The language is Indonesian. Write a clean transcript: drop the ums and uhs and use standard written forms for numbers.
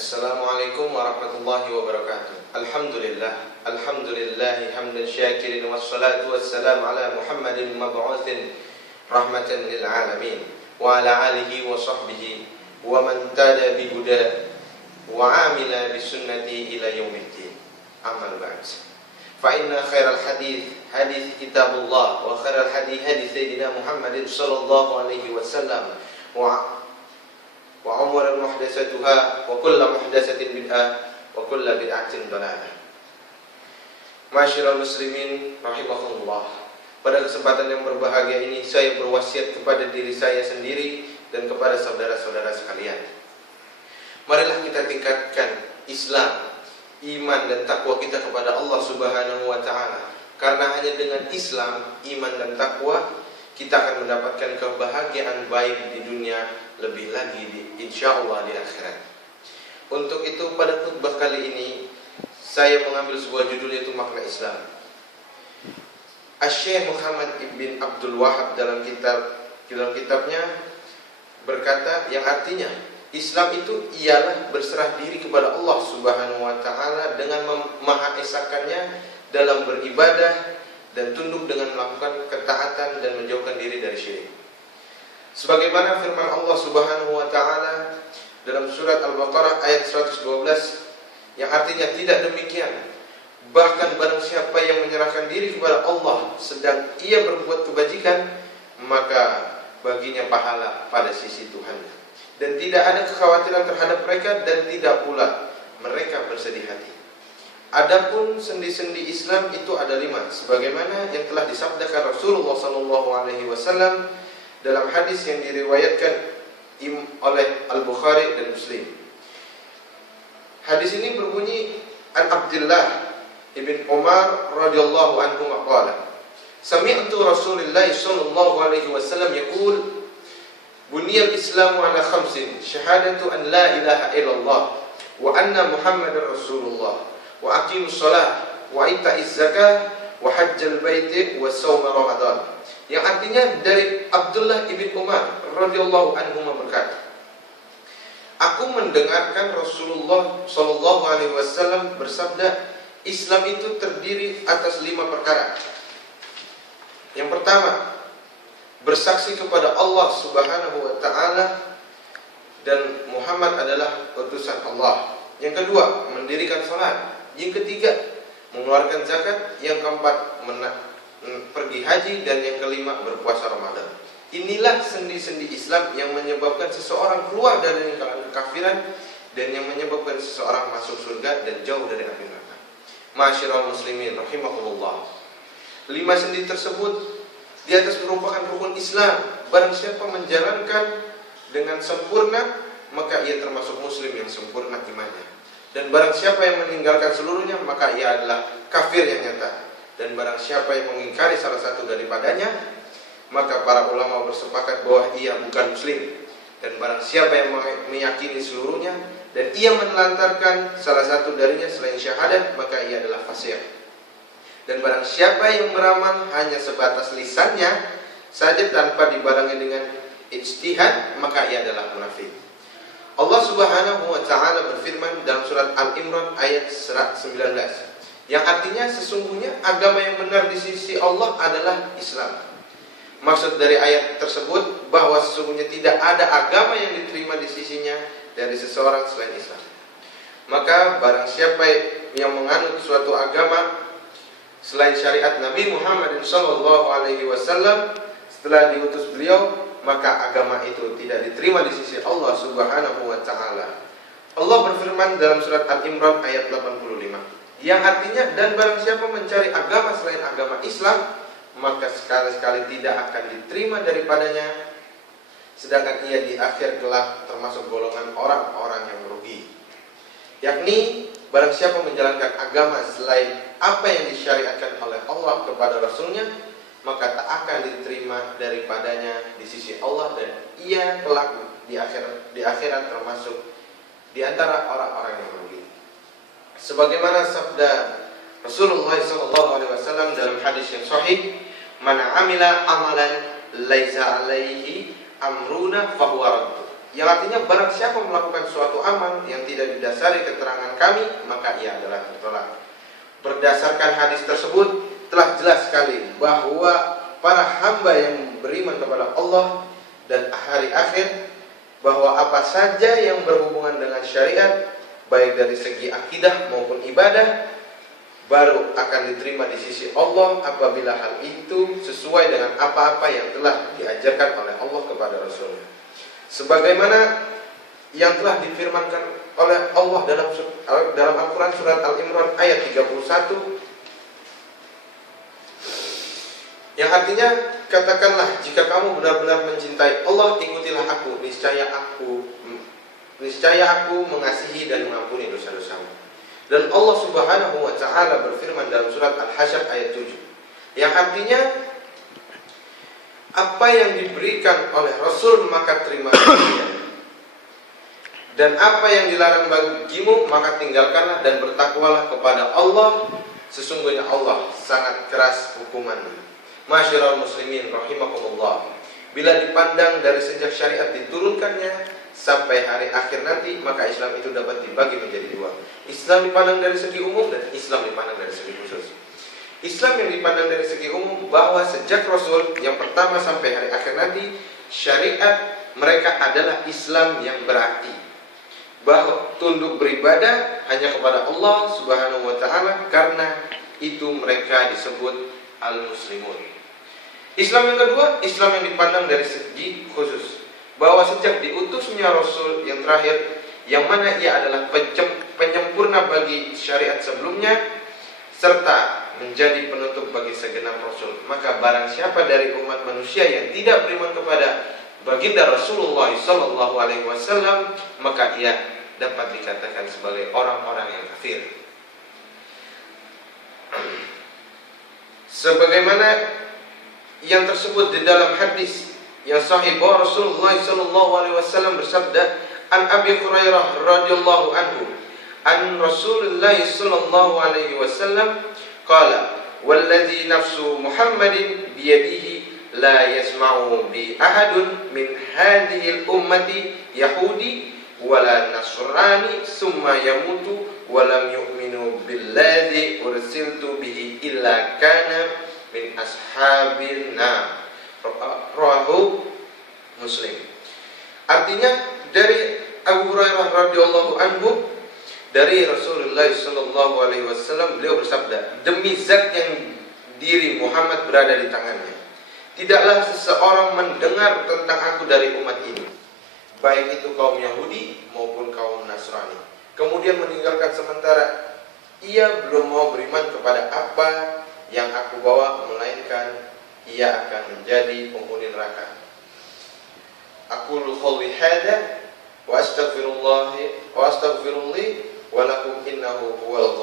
Assalamualaikum warahmatullahi wabarakatuh. Alhamdulillah, alhamdulillahi hamdan syakirin, wassalatu wassalamu ala Muhammadin mab'utsin rahmatan lil alamin wa ala alihi wa sahbihi wa man tada bi huda wa amila bi sunnati ila yaumiddin. Amal ba'd. Fa inna khairal hadits hadits kitabullah wa khairal hadi hadi sayyidina Muhammadin sallallahu alaihi wasallam wa umur muhdatsatuha wa kullu muhdatsatin bid'ah wa kullu bid'atin dhalalah. Masyiral muslimin rahimakumullah. Pada kesempatan yang berbahagia ini saya berwasiat kepada diri saya sendiri dan kepada saudara-saudara sekalian. Marilah kita tingkatkan Islam, iman dan takwa kita kepada Allah Subhanahu wa taala. Karena hanya dengan Islam, iman dan takwa kita akan mendapatkan kebahagiaan baik di dunia, lebih lagi insyaallah di akhirat. Untuk itu pada khutbah kali ini saya mengambil sebuah judul, yaitu makna Islam. Asy-Syaikh Muhammad ibn Abdul Wahhab dalam kitabnya berkata, yang artinya Islam itu ialah berserah diri kepada Allah Subhanahu wa taala dengan memahaesakannya dalam beribadah dan tunduk dengan melakukan ketaatan dan menjauhkan diri dari syirik. Sebagaimana firman Allah Subhanahu wa taala dalam surat Al-Baqarah ayat 112 yang artinya tidak demikian, bahkan barang siapa yang menyerahkan diri kepada Allah sedang ia berbuat kebajikan, maka baginya pahala pada sisi Tuhannya, dan tidak ada kekhawatiran terhadap mereka dan tidak pula mereka bersedih hati. Adapun sendi-sendi Islam itu ada 5, sebagaimana yang telah disabdakan Rasulullah SAW dalam hadis yang diriwayatkan oleh Al-Bukhari dan Muslim. Hadis ini berbunyi, An Abdullah ibn Umar radhiyallahu anhu qala, sami'tu Rasulullah sallallahu alaihi wasallam yaqul, buniyal Islamu ala khamsin, syahadatu an la ilaha illallah wa anna Muhammadar Rasulullah wa aqimus shalah wa ita'iz zakah wa hajjal baiti wa shaum Ramadan. Yang artinya dari Abdullah ibn Umar radhiyallahu anhu berkata, aku mendengarkan Rasulullah sallallahu alaihi wasallam bersabda, Islam itu terdiri atas 5 perkara. Yang pertama, bersaksi kepada Allah Subhanahu wa taala dan Muhammad adalah utusan Allah. Yang kedua, mendirikan salat. Yang ketiga, mengeluarkan zakat. Yang keempat, pergi haji. Dan yang kelima, berpuasa Ramadan. Inilah sendi-sendi Islam yang menyebabkan seseorang keluar dari kekafiran dan yang menyebabkan seseorang masuk surga dan jauh dari api neraka. Masyiral muslimin rahimakumullah. 5 sendi tersebut di atas merupakan rukun Islam. Barang siapa menjalankan dengan sempurna, maka ia termasuk muslim yang sempurna imannya. Dan barang siapa yang meninggalkan seluruhnya, maka ia adalah kafir yang nyata. Dan barang siapa yang mengingkari salah satu daripadanya, maka para ulama bersepakat bahwa ia bukan muslim. Dan barang siapa yang meyakini seluruhnya dan ia menelantarkan salah satu darinya selain syahadat, maka ia adalah fasik. Dan barang siapa yang beramal hanya sebatas lisannya saja tanpa dibarengi dengan ijtihad, maka ia adalah munafik. Allah Subhanahu wa taala berfirman dalam surat Al-Imran ayat 19, yang artinya sesungguhnya agama yang benar di sisi Allah adalah Islam. Maksud dari ayat tersebut bahwa sesungguhnya tidak ada agama yang diterima di sisinya dari seseorang selain Islam. Maka barang siapa yang menganut suatu agama selain syariat Nabi Muhammad sallallahu alaihi wasallam setelah diutus beliau, maka agama itu tidak diterima di sisi Allah Subhanahu wa taala. Allah berfirman dalam surat Al-Imran ayat 85, yang artinya, dan barang siapa mencari agama selain agama Islam, maka sekali-sekali tidak akan diterima daripadanya, sedangkan ia di akhir kelak termasuk golongan orang-orang yang merugi. Yakni barang siapa menjalankan agama selain apa yang disyariatkan oleh Allah kepada Rasulnya, maka tak akan diterima daripadanya di sisi Allah, dan ia kelak di akhirat termasuk di antara orang-orang yang merugi. Sebagaimana sabda Rasulullah SAW dalam hadis yang sahih, man amila amalan laisa alaihi amruna fahuwa raddu. yang artinya barang siapa melakukan suatu amal yang tidak didasari keterangan kami, maka ia adalah tertolak. Berdasarkan hadis tersebut telah jelas sekali bahwa para hamba yang beriman kepada Allah dan hari akhir, bahwa apa saja yang berhubungan dengan syariat, baik dari segi akidah maupun ibadah, baru akan diterima di sisi Allah apabila hal itu sesuai dengan apa-apa yang telah diajarkan oleh Allah kepada Rasulnya. Sebagaimana yang telah difirmankan oleh Allah dalam Al-Quran surat Al-Imran ayat 31, yang artinya, katakanlah, jika kamu benar-benar mencintai Allah, ikutilah aku, niscaya aku mengasihi dan mengampuni dosa-dosamu. Dan Allah Subhanahu wa Ta'ala berfirman dalam surat Al-Hasyr ayat 7, yang artinya, apa yang diberikan oleh Rasul maka terima dia, dan apa yang dilarang bagimu maka tinggalkanlah dan bertakwalah kepada Allah, sesungguhnya Allah sangat keras hukumannya. Masyiral muslimin rahimakumullah, bila dipandang dari sejak syariat diturunkannya sampai hari akhir nanti, maka Islam itu dapat dibagi menjadi dua. Islam dipandang dari segi umum dan Islam dipandang dari segi khusus. Islam yang dipandang dari segi umum, bahwa sejak Rasul yang pertama sampai hari akhir nanti, syariat mereka adalah Islam yang berarti bahwa tunduk beribadah hanya kepada Allah Subhanahu wa Ta'ala, karena itu mereka disebut al-muslimun. Islam yang kedua, Islam yang dipandang dari segi khusus, bahwa sejak diutusnya Rasul yang terakhir, yang mana ia adalah penyempurna bagi syariat sebelumnya, serta menjadi penutup bagi segenap Rasul, maka barang siapa dari umat manusia yang tidak beriman kepada baginda Rasulullah SAW, maka ia dapat dikatakan sebagai orang-orang yang kafir. Sebagaimana yang tersebut di dalam hadis yang sahih, bahwa Rasulullah SAW bersabda, an Abi Hurairah radhiyallahu anhu, an Rasulullah SAW qala, walladzi nafsu Muhammadin biyadihi la yasma'u bi ahadun min hadhihi al-ummati yahudi wala nasrani summa yamutu wa lam yu'minu billadzi ursiltu bihi illa kana min ashabin nar. Rawahu Muslim. Artinya, dari Abu Hurairah radhiyallahu anhu, dari Rasulullah SAW, beliau bersabda, demi zat yang diri Muhammad berada di tangannya, tidaklah seseorang mendengar tentang aku dari umat ini, baik itu kaum Yahudi maupun kaum Nasrani, kemudian meninggalkan sementara ia belum mau beriman kepada apa yang aku bawa, melainkan ia akan menjadi penghuni neraka. Aqulu qouli hadza wa astaghfirullah walakum innahu huwal